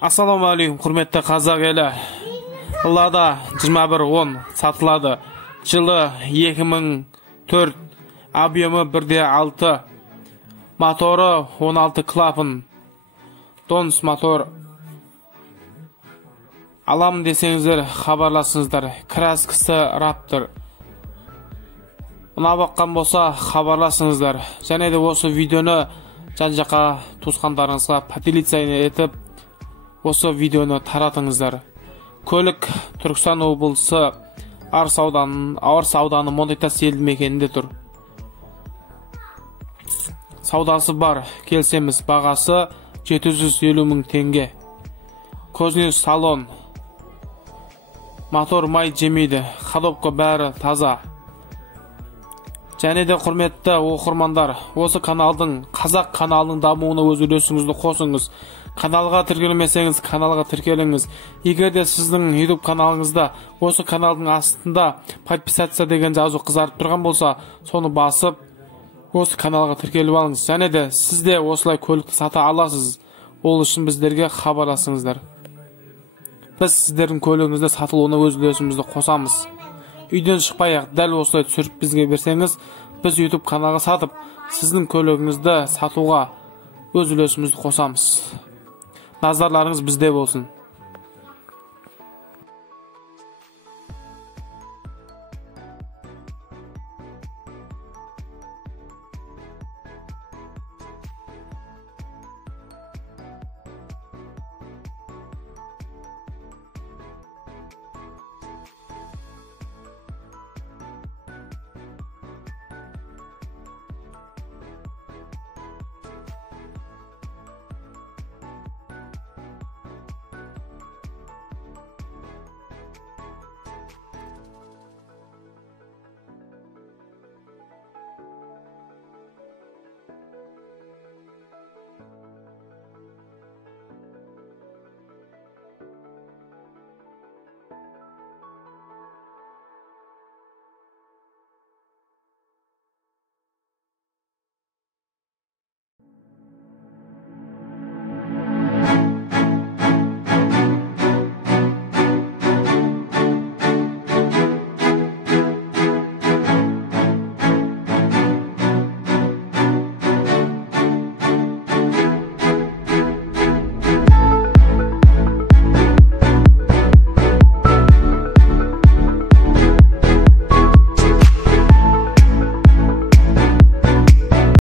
Assalamu alaikum, құрметті қазақ елі. Лада 2110 сатылады. Жылы 2004, объемы 1.6, моторы 16 клапан, Донс мотор. Алам десеңіздер, хабарласыңыздар. Краскасы Раптор. Ұнап баққан болса, хабарласыңыздар. Және де осы видеоны жан-жаққа туысқандарыңызға поделиться етіп, осы видеоны таратыңыздар. Көлік Түркістан облысы Арыс ауданы Монтайтас елді мекенінде тұр. Саудасы бар, келсеміз, бағасы 750 мың теңге. Көзінен салон. Мотор май жемейді, ходовка бәрі таза. Және де құрметті оқырмандар, осы каналдың, қазақ каналының дамуына өз үлесіңізді қосыңыз. Каналға тіркелмесеңіз, каналға тіркеліңіз. Егер де сіздің YouTube каналыңызда осы каналдың астында подписаться деген жазу қызарып тұрған болса, соны басып, осы каналға тіркеліп алыңыз. Және де сіз де осылай көлікті сата аласыз. Ол үшін біздерге хабарласыңыздар. Біз сіздердің көлігіңізді сатылуына өз үлесімізді қосамыз. Үйден шықпай-ақ дәл осылай түсіріп бізге берсеңіз, біз YouTube каналға сатып, сіздің көлігіңізді сатуға өз үлесімізді қосамыз. Назарларыңыз бізде болсын.